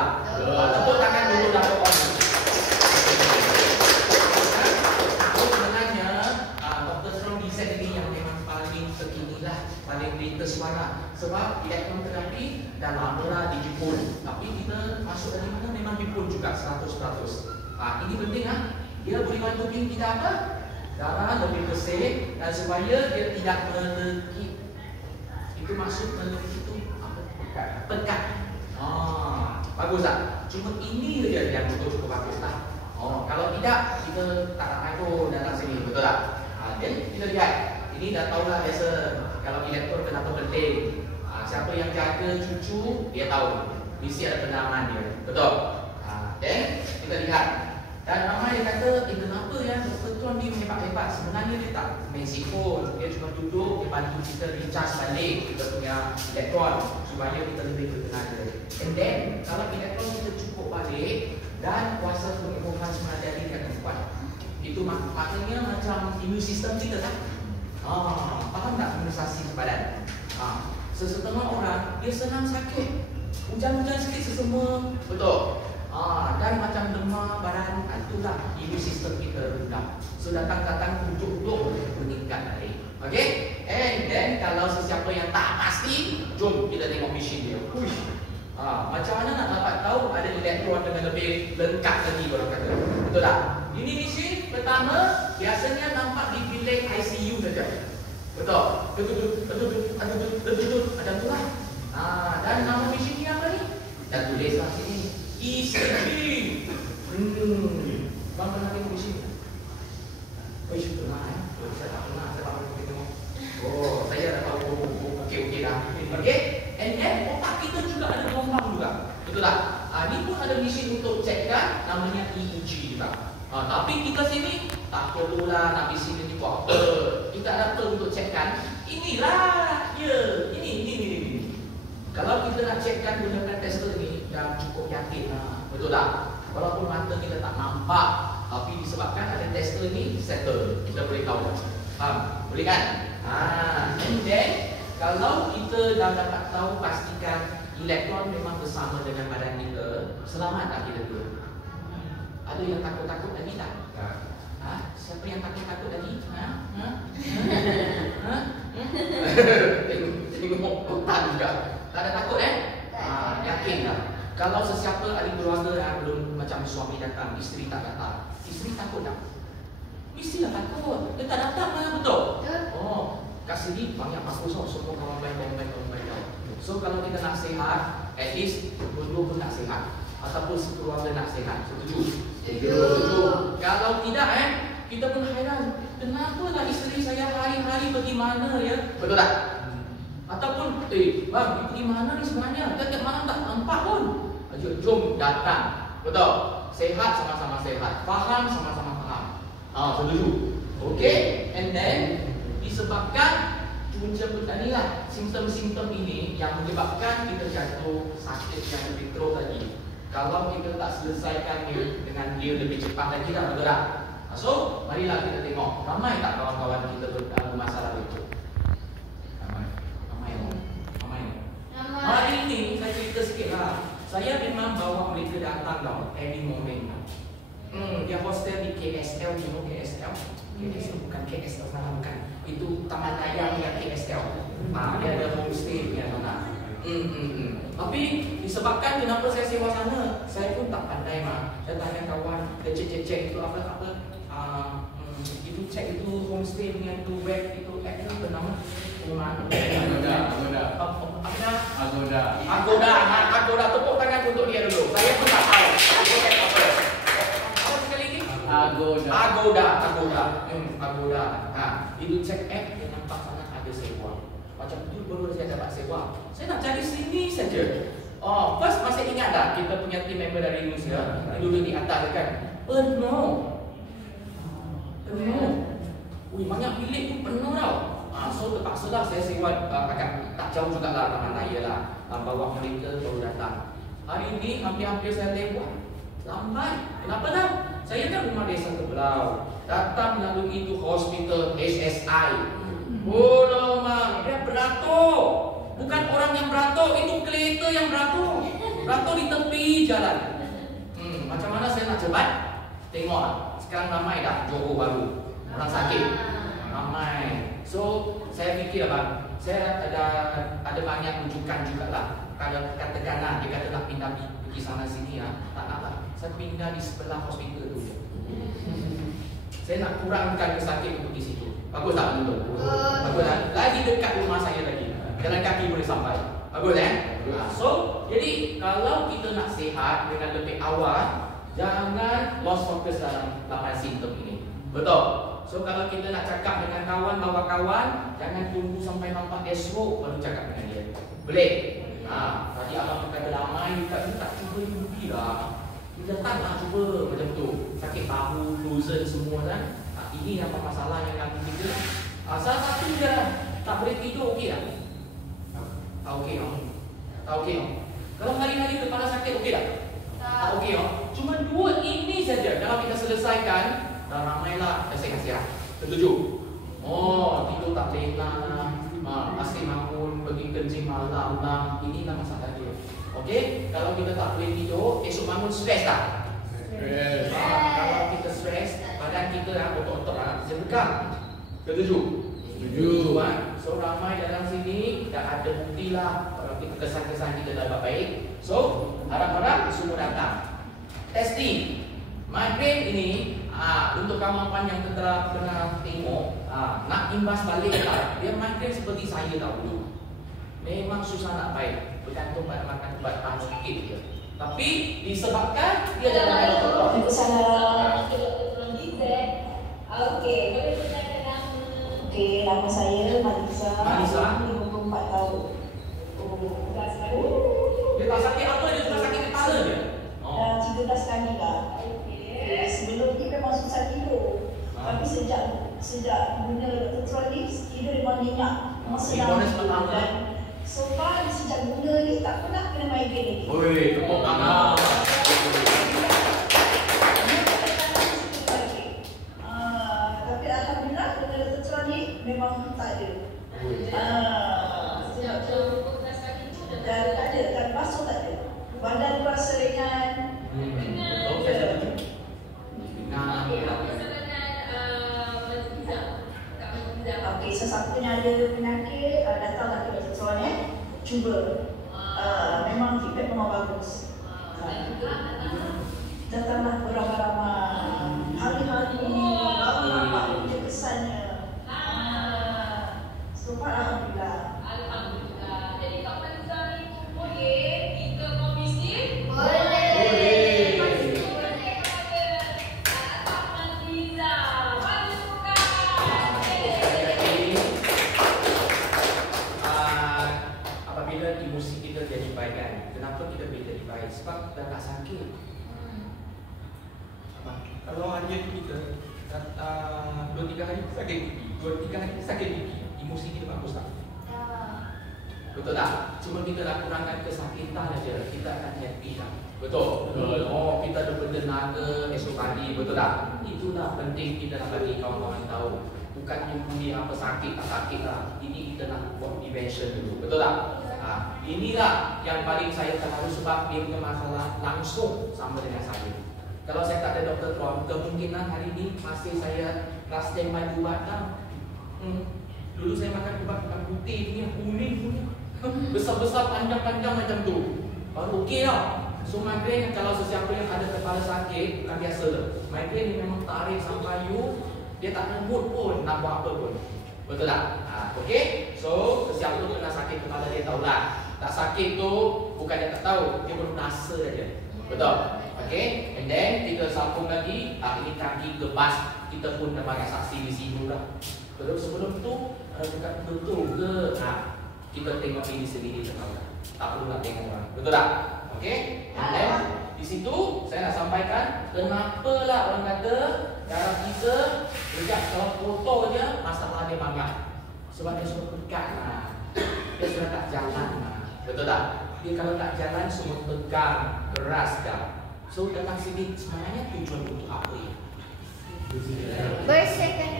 tak? Tepuk tangan dulu dah on. Sebenarnya Dr. Strong design ini yang memang paling terkini lah, paling latest suara. Sebab elektron terapi dah lama lah di Jepun. Tapi kita masuk dari mana memang Jepun juga 100%. Ini penting dia boleh bantu kita apa? Darah lebih bersih dan supaya dia tidak melekit. Itu maksud melekit itu apa? Pekat. Bagus tak? Cuma ini saja yang cukup bagus lah. Kalau tidak kita tak nak aku datang sini, betul tak? Jadi kita lihat. Ini dah tahulah biasa kalau elektron kenapa penting. Siapa yang jaga cucu dia tahu. Mesti ada pendalaman dia, betul? Dan kita lihat. Dan ramai yang kata, kenapa ya Dr. Tuan dia hebat-hebat? Sebenarnya dia tak main sifon. Dia cuma duduk, dia bantu kita recharge balik kita punya elektron supaya kita lebih bertenaga. And then, kalau elektron kita cukup balik dan kuasa pengemukan semula diri dia akan kuat. Itu maknanya macam immune system kita tak? Faham tak imunisasi badan? Sesetengah orang, dia senang sakit. Hujan-hujan sikit sesemua. Betul. Dan macam demam badan, itulah immune sistem kita rendah. So datang-datang hujung-hujung meningkat lagi. Okay? And then kalau sesiapa yang tak pasti, jom kita tengok mesin dia. Macam mana nak dapat tahu ada elektron dengan lebih lengkap lagi orang kata. Betul tak? Ini mesin pertama biasanya nampak di bilik ICU saja. Betul? Betul. Ada tu lah. Dan nama mesin ni apa ni? Dah tulis lah sini. ECG. Bang pernah tengok mesin? Syukur lah saya tak pernah, saya tak pernah tengok. Saya dah tahu. Okey dah. Okay? And then otak kita juga ada gelombang juga. Betul tak? Ni pun ada mesin untuk cekkan, namanya EEG juga. Tapi kita sini tak perlulah nak mesin ni buat apa. Kita ada apa untuk cekkan? Inilah dia. Ini. Kalau kita nak cekkan gunakan tester ni, dah cukup yakin lah. Betul tak? Walaupun mata kita tak nampak, tapi disebabkan ada tester ni, settle. Kita boleh tahu. Faham? Boleh kan? And then, kalau kita dah dapat tahu, pastikan elektron memang bersama dengan badan kita, selamat tak kita dulu? Ada yang takut-takut lagi tak? Siapa yang takut-takut lagi? Tengok otak juga. Tak ada takut yakin tak? Kalau sesiapa ahli keluarga yang belum macam suami datang, isteri tak datang, isteri takut tak? Mestilah takut. Dia tak datang lah, betul? Kat sini banyak bagus semua kawan baik. So kalau kita nak sihat, at least berdua pun nak sihat, ataupun sekeluarga nak sihat. Setuju? Kalau tidak kita pun hairan. Kenapa lah isteri saya hari-hari pergi mana ya? Betul tak? Ataupun, bang, pergi mana ni sebenarnya? Tiap malam tak nampak pun. Jom datang. Betul? Sehat sama-sama sehat. Faham sama-sama faham. Setuju? Okay? And then, disebabkan punca ni lah, simptom-simptom ini yang menyebabkan kita jatuh sakit yang lebih teruk lagi. Kalau kita tak selesaikan dengan dia lebih cepat lagi dah, betul tak? So, marilah kita tengok. Ramai tak kawan-kawan kita bermasalah itu? Hari ini saya cerita sikit lah. Saya memang bawa mereka datang tau, any moment. Dia hostel di KSL, you know KSL? KSL bukan KSL sana, bukan. Itu Taman Ayam yang KSL. Dia ada homestay punya sana. Tapi disebabkan kenapa saya sewa sana, saya pun tak pandai mah. Saya tanya kawan, dia cek itu apa? Itu cek itu homestay punya itu web itu app itu bernama Agoda. Tepuk tangan untuk dia dulu. Saya pun tak tahu. Apa sekali lagi? Agoda. Itu cek app yang nampak sangat ada sewa. Macam tu baru saya dapat sewa. Saya nak cari sini saja. First masih ingat tak kita punya team member dari Indonesia duduk di atas kan? Penuh. Banyak bilik pun penuh tau. So terpaksalah saya sewa agak tak jauh juga lah Taman Raya lah. Bawa mereka baru datang. Hari ini hampir-hampir saya lewat. Lambat. Kenapa dah? Saya kan rumah desa Tebelau. Datang melalui itu hospital HSI. Mak, dia beratur. Bukan orang yang beratur, itu kereta yang beratur. Beratur di tepi jalan. Macam mana saya nak cepat? Tengok, sekarang ramai dah Johor baru. Orang sakit. Ramai. So, saya fikir abang, saya ada banyak rujukan jugalah. Kalau katakanlah dia kata nak pindah pergi sana sini tak nak lah. Saya pindah di sebelah hospital tu je. Saya nak kurangkan kesakit pergi situ. Bagus tak betul? Bagus kan? Lagi dekat rumah saya lagi. Jalan kaki boleh sampai. Bagus kan? So, jadi kalau kita nak sihat dengan lebih awal, jangan lost focus dalam 8 simptom ini. Betul? So, kalau kita nak cakap dengan kawan, bawa kawan, jangan tunggu sampai nampak esok baru cakap dengan dia. Boleh? Tadi abang kata ramai, tak cuba pergi lah. Datanglah cuba macam tu. Sakit bahu, frozen semua kan. Ini apa masalah yang kami kita. Salah satu dia tak boleh tidur, okey tak? Tak okey tak? Tak okey tak? Kalau hari-hari kepala sakit, okey tak? Tak okey tak? Cuma 2 ini saja. Kalau kita selesaikan, dah ramailah saya kasih lah. Setuju? Oh, tidur tak lena, asyik bangun, pergi kencing malam, inilah masalah dia. Okey, kalau kita tak boleh tidur, esok bangun stres tak? Stres. Kalau kita stres, badan kita otot-otot dia tegang. Setuju? Setuju. So ramai dalam sini dah ada bukti lah kalau kita kesan-kesan kita dah baik. So harap-harap semua datang. Testing. Migraine ini untuk kawan-kawan yang telah pernah tengok, nak imbas balik tak? Dia migraine seperti saya dahulu. Memang susah nak baik, bergantung pada makan ubat tahan sedikit je. Tapi disebabkan dia jangan otot. Okey, boleh beritakan nama? Okey, nama saya Malisa. 54 tahun. Dia tak sakit apa, dia cuma sakit kepala je. Dah 13 kali lah. Okey. Sebelum ni memang susah tidur. Tapi sejak guna Dr. Tron ni, tidur memang nyenyak. Memang senang. Dan so far sejak guna ni tak pernah kena migraine lagi. Oi, tepuk tangan. Tapi alhamdulillah dengan Dr. Tron ni memang tak ada. Sejak dah tak ada, tak basuh tak ada. Badan rasa ringan. Okey, sesiapa ada penyakit datanglah ke Dr. Tron cuba. Memang feedback memang bagus. Datanglah beramai-ramai. Hari-hari baru nampak dia kesannya. So far alhamdulillah. Alhamdulillah. Jadi Kak Malisa ni boleh kita berbisnis? Boleh. Emosi kita jadi baik kan? Kenapa kita boleh jadi baik? Sebab dah tak sakit. Kalau hanya kita 2-3 hari sakit gigi, 2-3 hari sakit gigi, emosi kita bagus tak? Betul tak? Cuma kita dah kurangkan kesakitan aja, kita akan happy tak? Betul? Betul. Oh, kita ada bertenaga esok hari, betul tak? Itulah penting kita nak bagi kawan-kawan tahu. Bukan mengundi apa sakit tak sakit lah. Ini kita nak buat prevention dulu, betul tak? Inilah yang paling saya terharu sebab dia punya masalah langsung sama dengan saya. Kalau saya tak ada Dr. Tron, kemungkinan hari ini masih saya ras standby ubat tau. Dulu saya makan ubat bukan putih, ini yang kuning punya. Besar-besar, panjang-panjang macam tu. Baru okey tau. So migraine kalau sesiapa yang ada kepala sakit, bukan biasa tu. Migraine ni memang tarik sampai you, dia tak ada mood pun nak buat apa pun. Betul tak? Okey? So, sesiapa tu kena sakit kepala dia tahulah. Tak sakit tu bukan dia tak tahu, dia baru rasa saja. Betul? Okey? And then kita sambung lagi, ini kaki kebas, kita pun dah banyak saksi di sini dah. Terus sebelum tu dekat betul ke? Kita tengok ini sendiri tahu dah. Tak perlu nak tengok orang. Betul tak? Okey? And then di situ saya nak sampaikan kenapa lah orang kata cara kita sejak kalau foto je masalah dia banyak. Sebab dia sudah pekat lah. Dia sudah tak jalan lah. Betul tak? Dia kalau tak jalan semua tegang, keras dah. So datang sini sebenarnya tujuan untuk apa ya? Bersihkan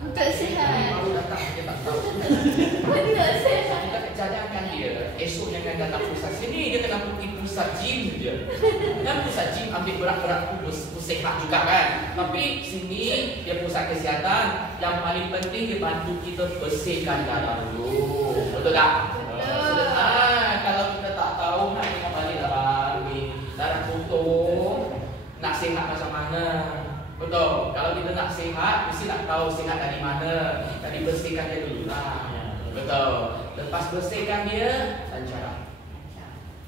Untuk sihat. Baru datang dia tak tahu. Untuk sihat. Kita cadangkan dia, esoknya kan datang pusat sini, dia tengah pergi pusat gym je. Dan pusat gym ambil berat-berat sehat juga kan. Tapi sini dia pusat kesihatan, yang paling penting dia bantu kita bersihkan darah dulu. Betul tak? Betul. Kalau kita tak tahu nak tengok balik darah kotor, nak sihat macam mana? Betul. Kalau kita nak sihat, mesti nak tahu sihat dari mana. Tadi bersihkan dia dulu lah. Betul. Lepas bersihkan dia, lancar.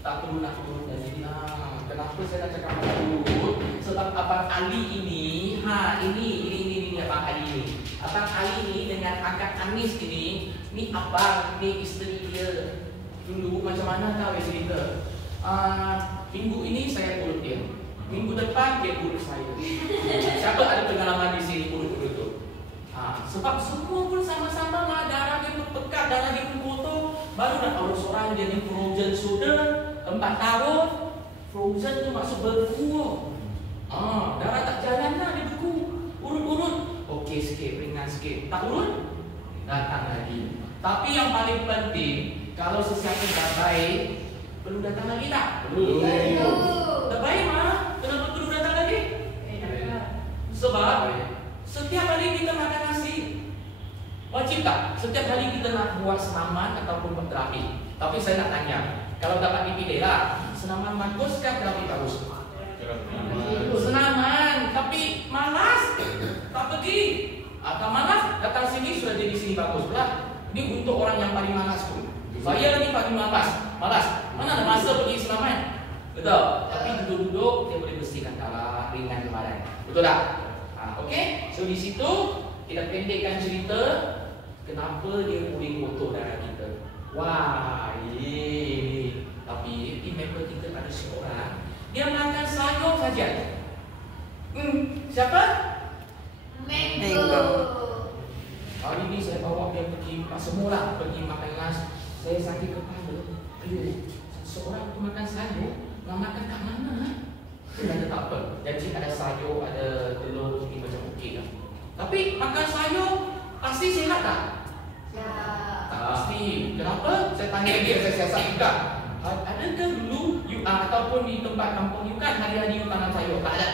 Tak perlu nak turun dari sini lah. Kenapa saya nak cakap turun? Sebab Abang Ali ini, ini Abang Ali ni. Abang Ali ni dengan Akak Anis ini abang, ni isteri dia. Dulu macam mana tahu dia cerita? Minggu ini saya urut dia. Minggu depan dia urut saya. Siapa ada pengalaman di sini urut-urut tu? Sebab semua pun sama-sama lah, darah dia pun pekat, darah dia pun kotor. Baru nak tahu seorang dia ni frozen sudah 4 tahun. Frozen tu maksud beku. Darah tak jalan lah, dia beku. Urut-urut, okey sikit, ringan sikit. Tak urut, datang lagi. Tapi yang paling penting, kalau sesiapa dah baik, perlu datang lagi tak? Perlu. Dah baik mah, kenapa perlu datang lagi? Sebab setiap hari kita makan nasi, wajib tak? Setiap hari kita nak buat senaman ataupun berterapi. Tapi saya nak tanya, kalau dapat dipilih lah, senaman bagus ke terapi bagus? Senaman, tapi malas, tak pergi. Atau malas, datang sini sudah jadi sini bagus pula. Ini untuk orang yang paling malas pun. Saya ni paling malas. Mana ada masa pergi senaman? Betul. Tapi duduk-duduk dia boleh bersihkan darah, ringan kemarin. Betul tak? Okey. So di situ kita pendekkan cerita kenapa dia boleh kotor darah kita. Wah, ini. Tapi di member kita ada seorang dia makan sayur saja. Siapa? Mango. Hari ini saya bawa dia pergi semula pergi makan lunch. Saya sakit kepala. Seorang tu makan sayur, nak makan kat mana? Dia kata tak apa. Jadi ada sayur, ada telur, ini macam okey lah. Tapi makan sayur pasti sihat tak? Tak pasti. Kenapa? Saya tanya dia, saya siasat juga. Adakah dulu ataupun di tempat kampung you kan hari-hari you tanam sayur? Tak ada.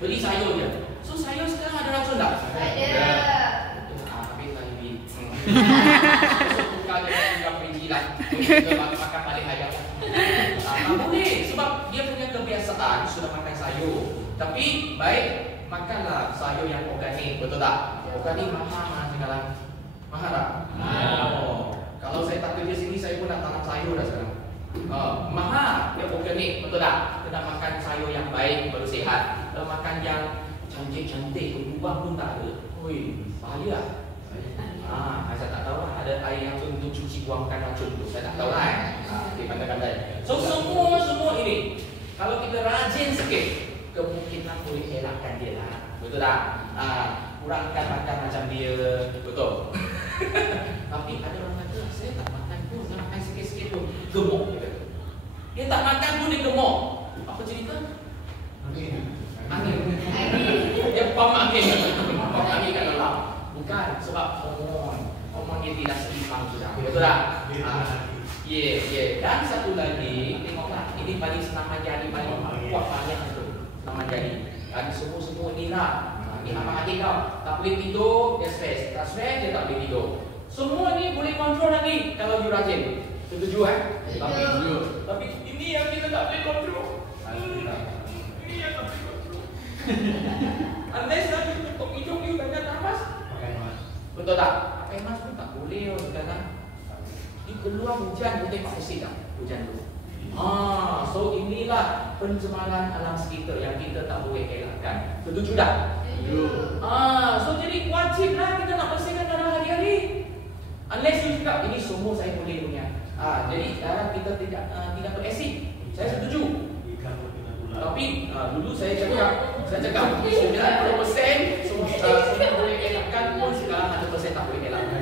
Beli sayur je. So sayur sekarang ada racun tak? Ada. Habis lah you. Besok buka dia pergi lah. Kita makan balik ayam. Tak boleh. Sebab dia punya kebiasaan sudah makan sayur. Tapi baik, makanlah sayur yang organik. Betul tak? Organik mahal sekarang. Mahal tak? Kalau saya tak kerja sini, saya pun nak tanam sayur dah sekarang. Mahal, dia organik, betul tak? Kita nak makan sayur yang baik, baru sihat. Kalau makan yang cantik-cantik, buah pun tak ada. Bahaya lah. Saya tak tahu lah, ada air yang untuk cuci buangkan racun tu. Saya tak tahu lah. Okay, pandai-pandai. So semua ini, kalau kita rajin sikit, kemungkinan boleh elakkan dia lah. Betul tak? Kurangkan makan macam dia. Betul. Tapi ada orang kata, saya tak makan pun, saya makan sikit-sikit pun gemuk. Dia tak makan pun dia gemuk. Apa cerita? Angin. Dia pam angin. Pam angin kat dalam. Bukan, sebab hormon dia tidak seimbang sudah. Betul tak? Dan satu lagi, tengoklah, ini paling senaman jari paling kuat banyak itu. Senaman jari. Dan semua ni lah. Ini abang adik kau tak boleh tidur, dia stres. Tak stres, dia tak boleh tidur. Semua ni boleh kontrol lagi kalau you rajin. Setuju Tapi ini yang kita tak boleh kontrol. Ini yang tak boleh kontrol. Unless lah you tutup hidung you banyak nafas. Pakai mask. Betul tak? Pakai mask pun tak boleh sekarang. You keluar hujan, you tengok fosil tak? Hujan tu. So inilah pencemaran alam sekitar yang kita tak boleh elakkan. Setuju tak? So jadi wajiblah kita nak bersihkan darah hari-hari. Unless you cakap ini semua saya boleh punya. Jadi darah kita tidak berasid. Saya setuju. Tapi dulu saya cakap 90% semua boleh elakkan pun sekarang 100% tak boleh elakkan.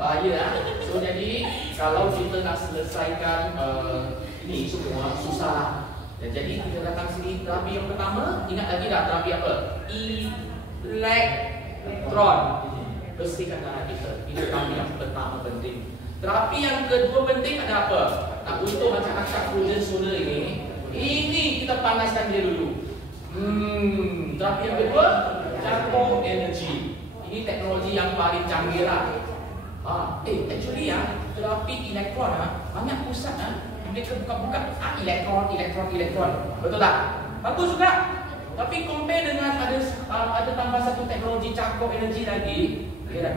Bahaya. So jadi kalau kita nak selesaikan ini semua susah. Dan jadi kita datang sini terapi yang pertama, ingat lagi dah terapi apa? Elektron. Bersihkan darah kita. Ini terapi yang pertama penting. Terapi yang kedua penting ada apa? Nak untuk macam akak frozen soda ini kita panaskan dia dulu. Terapi yang kedua, charcoal energy. Ini teknologi yang paling canggih lah. Actually terapi elektron banyak pusat mereka buka-buka elektron. Betul tak? Bagus juga. Tapi compare dengan ada tambah satu teknologi charcoal energy lagi, kira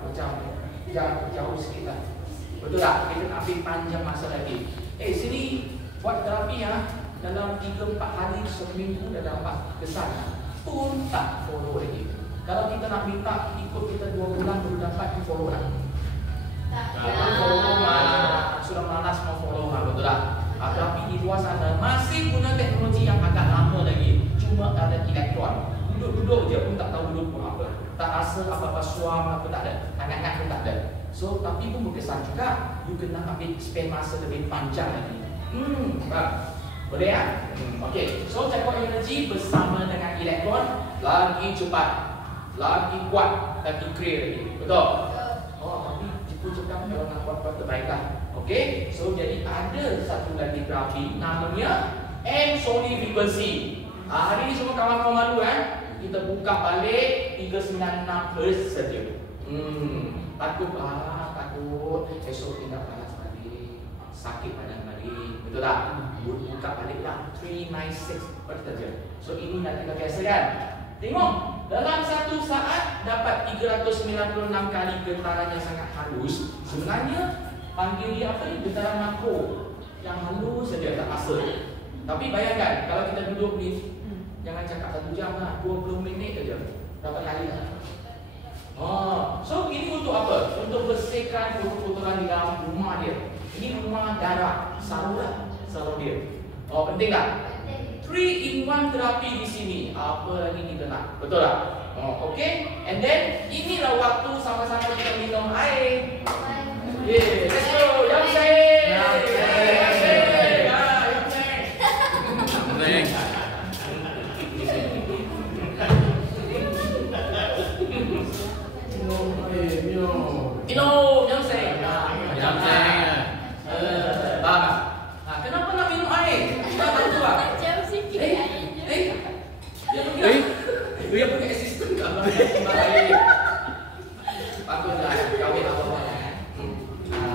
macam jauh sikit lah. Betul tak? Kita nak ambil panjang masa lagi. Sini buat terapi dalam 3-4 hari seminggu dah dapat kesan pun tak follow lagi. Kalau kita nak minta ikut kita 2 bulan baru dapat follow lah. Follow sudah malas mau follow betul tak? Tapi di luar sana masih guna teknologi yang agak lama lagi. Cuma ada elektron. Duduk-duduk je pun tak tahu duduk pun apa. Tak rasa apa-apa suam apa tak ada. Hangat-hangat pun tak ada. So tapi pun berkesan juga. You kena ambil spend masa lebih panjang lagi. Boleh ya? Okey. So charcoal energy bersama dengan elektron lagi cepat, lagi kuat, lagi clear lagi. Betul? Tapi Cipu cakap kalau nak buat terbaiklah. Okey. So jadi ada satu lagi terapi namanya N-Sony frequency. Hari ni semua kawan-kawan malu kita buka balik 396 Hz saja. Takut esok tidak panas balik, sakit badan balik. Betul tak? Buka balik lah 396 Hz saja. So ini yang kita biasa kan? Tengok, dalam satu saat dapat 396 kali getaran yang sangat halus. Sebenarnya panggil dia apa ni? Getaran makro yang halus saja, tak rasa. Tapi bayangkan kalau kita duduk ni, jangan cakap 1 jam lah, 20 minit saja dapat kali lah. So ini untuk apa? Untuk bersihkan kotoran di dalam rumah dia. Ini rumah darah, saluran dia. Penting tak? 3-in-1 terapi di sini. Apa lagi kita nak? Betul tak? Okay. And then inilah waktu sama-sama kita minum air. Let's go. Yang saya. Minum yang saya. Kenapa nak minum air? Kita bantu lah. Dia punya assistant kat air. Patutlah kahwin apa-apa.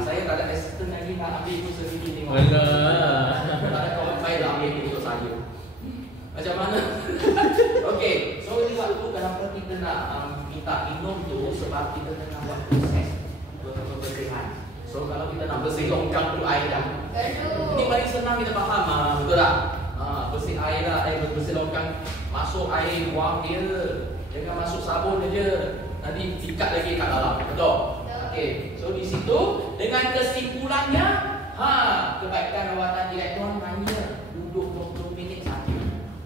Saya tak ada assistant lagi, nak ambil itu sendiri tengok. Tak ada kawan baik nak ambil untuk saya. Macam mana? Okay, so ini waktu kenapa kita nak minta minum tu sebab kita tengah buat proses berbersihan. So kalau kita nak bersih longkang tu air dah. Ini paling senang kita faham, betul tak? Bersih air lah, bersih longkang, masuk air, buang dia. Jangan masuk sabun aja. Nanti ikat lagi kat dalam, betul? Okey, so di situ dengan kesimpulannya, kebaikan rawatan elektron hanya duduk 20 minit saja.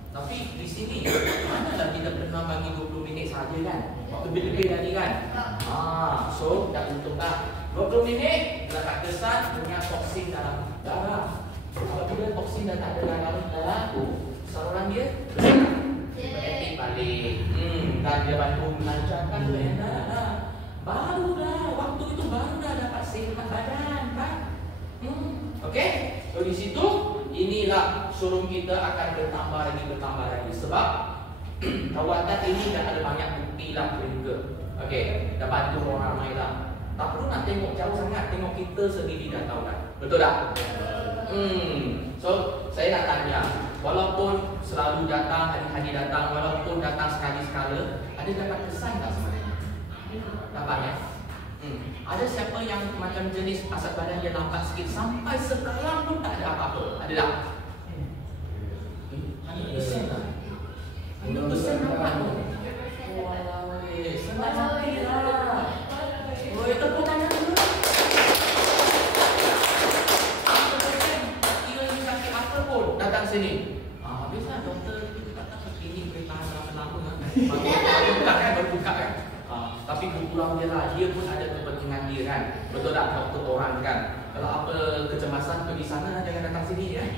Tapi di sini manalah kita pernah bagi 20 minit saja kan? Lebih-lebih tadi kan? So dah untunglah 20 minit dapat kesan dengan toksin dalam darah. Apabila toksin dah tak ada dalam darah, saluran dia beraktif balik. Dan dia bantu melancarkan darah. Baru dah, waktu itu baru dah dapat sihat badan kan? Okey? So di situ inilah showroom kita akan bertambah lagi sebab rawatan ini dah ada banyak bukti lah klinikal. Okey, dah bantu orang ramai lah. Tak perlu nak tengok jauh sangat, tengok kita sendiri dah tahu kan? Betul tak? So saya nak tanya, walaupun selalu datang, hari-hari datang, walaupun datang sekali-sekala, ada dapat kesan tak sebenarnya? Dapat ya? Ada siapa yang macam jenis asap badan dia lambat sikit sampai sekarang pun tak ada apa-apa? Ada tak? 100% lah. 100% dapat tu. Senang hati lah. Tepuk tangan dulu. 100% kira ni sakit apa pun datang sini. Biasa doktor itu kata ini boleh tahan lama-lama. Baru buka kan? Tapi berkurang dia lah, dia pun ada kepentingan dia kan. Betul tak doktor orang kan? Kalau apa kecemasan pergi sana, jangan datang sini ya.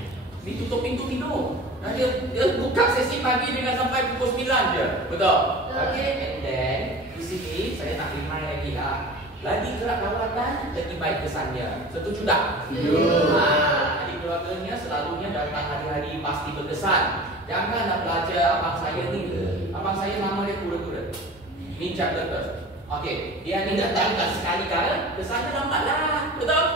Ditutup pintu tidur. Nah, dia buka sesi pagi dengan sampai pukul 9 je. Betul? Okey, and then di sini saya nak remind lagi lah. Lagi gerak lawatan, lagi baik kesannya. Setuju tak? Adik keluarganya selalunya datang hari-hari pasti berkesan. Jangan nak belajar abang saya ni. Abang saya nama dia kura-kura. Ini chapter first. Okey, dia ni datang sekali kali, kesannya lambatlah. Betul?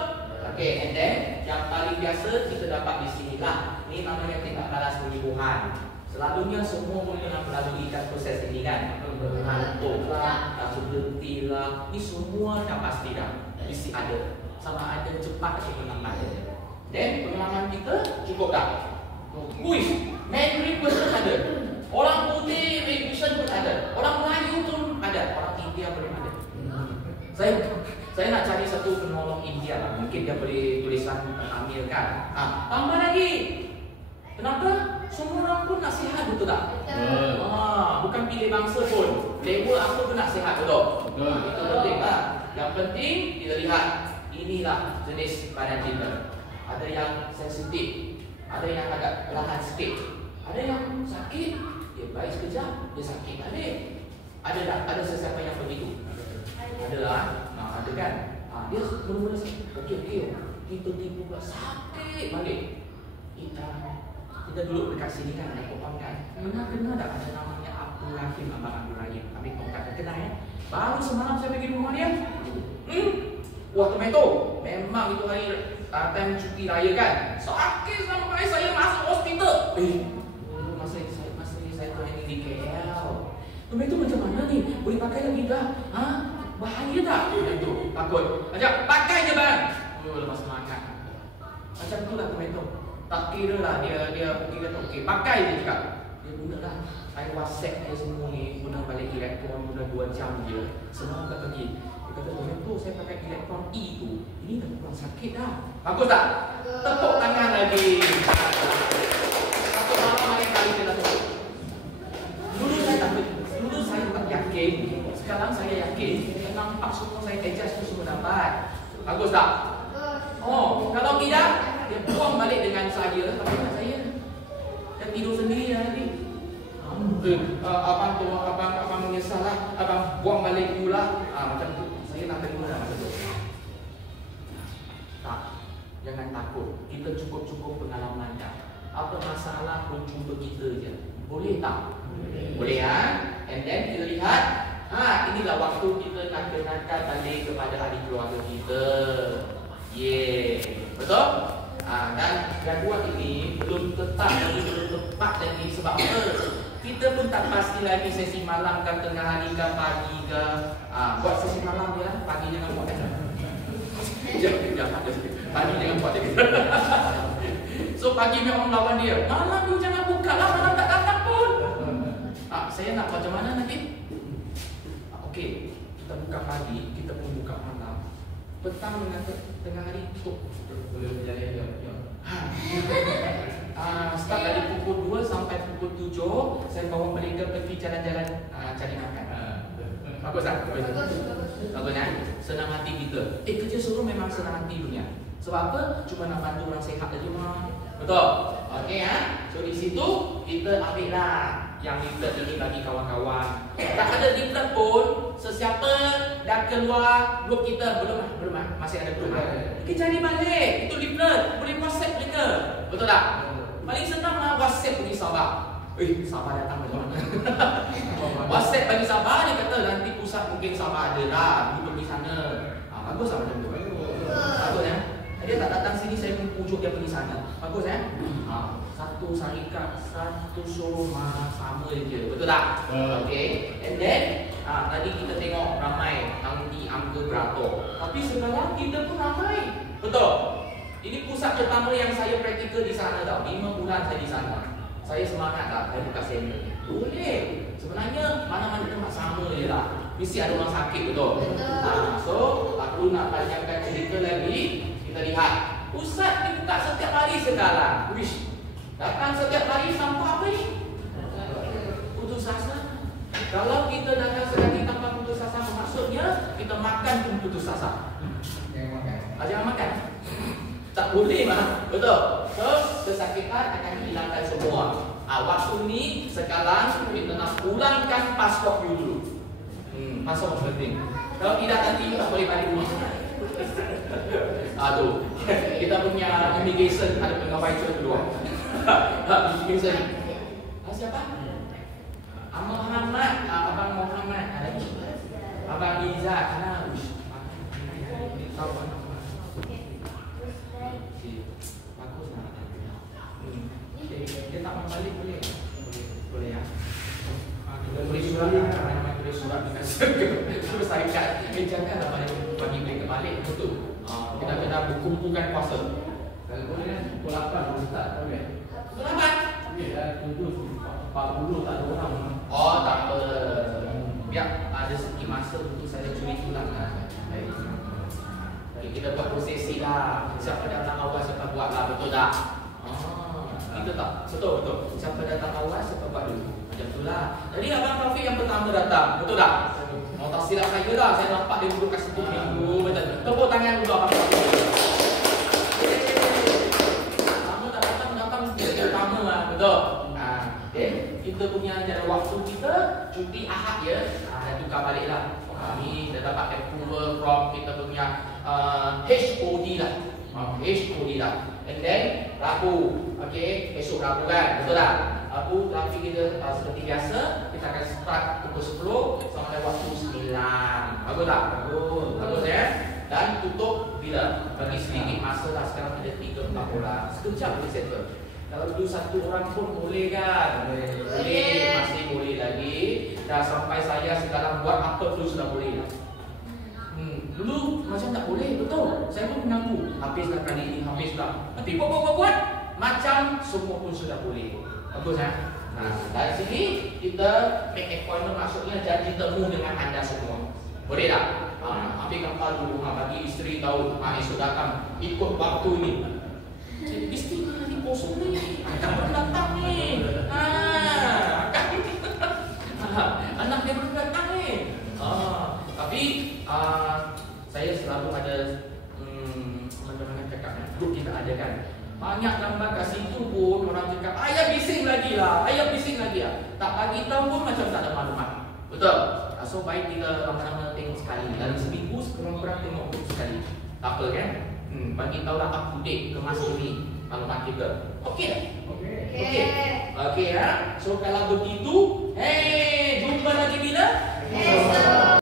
Okey, and then yang paling biasa kita dapat di sini lah. Ini namanya tembak balas penyembuhan. Selalunya semua pun pernah melalui proses ini kan. Mengantuk lah, takut berhenti lah. Ini semua dah pasti dah. Mesti ada. Sama ada cepat atau lambat. Dan pengalaman kita cukup tak? Kuis, Mandarin pun ada. Orang putih, Russian pun ada. Orang Melayu pun ada. Orang India pun ada. Saya nak cari satu penolong India lah. Mungkin dia boleh tulisan Amir kan. Tambah lagi. Kenapa? Semua orang pun nak sihat, betul tak? Bukan pilih bangsa pun. Label apa pun nak sihat, betul? Itu penting tak? Yang penting kita lihat. Inilah jenis badan kita. Ada yang sensitif, ada yang agak perlahan sikit, ada yang sakit, dia baik sekejap, dia sakit balik. Ada tak? Ada sesiapa yang begitu? Ada lah. Ada kan? Dia mula-mula sakit. Okey. Kita tiba pula sakit balik. Kita duduk dekat sini kan, nak kopang kan. Kena tak ada namanya Abdul Rahim, Abang Abdul Rahim. Habis kau tak kenal ya. Baru semalam saya pergi rumah dia. Wah, tomato. Memang itu hari time cuti raya kan. Sakit sampai saya masuk hospital. Masa saya training di KL. Tomato macam mana ni? Boleh pakai lagi dah? Bahaya tak? Tomato takut. Ajak pakai je bang. Lepas semangat. Macam tu lah tomato. Tak kira lah dia kira tak okey. Pakai je cakap. Dia guna lah. Saya WhatsApp dia semua ni guna balik elektron guna 2 jam je. Semua tak pergi. Dia kata tomato saya pakai elektron E tu. Ini dah kurang sakit dah. Bagus tak? Tepuk tangan lagi. Satu malam lain kali dia dah tepuk. Dulu saya tak yakin. Sekarang saya yakin. Nampak semua saya adjust tu semua dapat. Bagus tak? Kalau tidak, dia buang balik dengan saya. Tapi tak saya. Dia tidur sendiri nanti. Abang menyesal lah. Abang buang balik dulu lah. Macam tu. Saya nak terima dah macam tu. Tak. Jangan takut. Kita cukup-cukup pengalaman dah. Apa masalah pun jumpa kita je. Boleh tak? Boleh ya? And then kita lihat. Inilah waktu kita nak kenalkan balik kepada ahli keluarga kita. Betul? Dan jadual ini belum tetap lagi, belum tepat lagi. Sebab apa? Kita pun tak pasti lagi sesi malam kan, tengah hari ke pagi ke. Buat sesi malam dia, pagi jangan buat kan. Pagi jangan buat dia. So pagi memang lawan dia. Malam tu jangan buka lah, malam tak datang pun. Saya nak macam mana nanti? Okey, kita buka pagi, kita pun buka malam. Petang dengan tengah hari tutup. Boleh berjalan ya. Start dari pukul 2 sampai pukul 7. Saya bawa mereka pergi jalan-jalan cari makan. Bagus tak? Bagus kan? Senang hati kita. Kerja suruh memang senang hati dunia. Sebab apa? Cuma nak bantu orang sihat aja mah. Betul? Okey ya? So di situ kita ambil lah yang leaflet ini bagi kawan-kawan. Tak ada leaflet pun, sesiapa dah keluar grup kita belum masih ada grup. Kita cari balik itu leaflet, boleh WhatsApp mereka. Betul tak? Paling senang lah WhatsApp bagi Sabah. Sabah datang ke mana? WhatsApp bagi Sabah, dia kata nanti pusat mungkin Sabah ada lah, dulu pergi sana. Bagus lah macam tu. Bagus ya? Dia tak datang sini, saya pun pujuk dia pergi sana. Bagus ya? Satu syarikat, satu showroom sama je. Betul tak? Okay. And then tadi kita tengok ramai angka beratur. Tapi sekarang kita pun ramai. Betul? Ini pusat pertama yang saya praktikal di sana tau. 5 bulan saya di sana. Saya semangat tak? Saya buka center. Boleh. Sebenarnya mana-mana tempat sama je lah. Mesti ada orang sakit, betul? So aku nak tanyakan cerita lagi. Kita lihat pusat ni buka setiap hari sekarang. Datang setiap hari tanpa apa ni? Putus asa. Kalau kita datang sekali tanpa putus asa, maksudnya kita makan pun putus asa. Jangan makan. Tak tak boleh mah. Betul. So, kesakitan akan dihilangkan semua. Waktu ni sekarang kita nak pulangkan pasport you dulu. Pasport penting. Kalau tidak nanti tak boleh balik rumah. Aduh, kita punya immigration ada pengawal kedua. Immigration. Siapa? Muhammad, Abang Muhammad. Abang Izzat. Tahu kan? Bagus nak. Dia tak mau balik boleh? Boleh ya. Kita beri surat, nama beri surat dengan terus saya kat. Janganlah bagi mereka balik betul. Kita kena kumpulkan kuasa. Kalau boleh kan pukul 8 Ustaz boleh. Pukul 8? Ya, 7:40 tak ada orang. Oh, tak apa. Biar ada sedikit masa untuk saya curi tulang lah. Jadi kita buat prosesi lah. Siapa datang awal siapa buat lah, betul tak? Kita tak? Betul. Siapa datang awal siapa buat dulu. Macam tu lah. Jadi Abang Taufik yang pertama datang, betul tak? Mau tak silap saya lah. Saya nampak dia duduk kat situ minggu. Betul. Tepuk tangan dulu Abang Taufik. Kamu tak datang dia pertama lah, betul? Kita punya jalan waktu kita cuti Ahad ya. Dah tukar balik lah. Kami dah dapat approval from kita punya HOD lah. HOD lah. And then Rabu, okay, esok Rabu kan, betul tak? Rabu tapi kita seperti biasa kita akan start pukul 10 sampai waktu 9. Bagus tak? Bagus ya. Dan tutup bila? Bagi sedikit masa lah. Sekarang ada 3-4 orang. Sekejap boleh settle. Kalau dulu satu orang pun boleh kan? Boleh, masih boleh lagi. Dah sampai saya sekarang buat apa pun sudah boleh lah. Dulu macam tak boleh, betul. Saya pun mengaku habislah kali ini, habislah. Tapi buat macam semua pun sudah boleh. Bagus ya? Nah, dari sini kita make appointment, maksudnya janji temu dengan anda semua. Boleh tak? Ambil kapal dulu, bagi isteri tahu esok datang ikut waktu ni. Isteri ni kosong ni, anak belum datang ni. Anak dia belum datang ni. Tapi saya selalu ada mana-mana cakapnya. Grup kita ada kan. Banyak gambar kat situ pun orang cakap ayah bising lagi lah. Tak bagi tahu pun macam tak ada maklumat. Betul? So baik kita lama-lama tengok sekali. Dalam seminggu kurang-kurang tengok sekali. Tak apa kan? Bagi tahu lah up to date ke masa ini maklumat kita. Okey tak? Okey ya. So kalau begitu, hey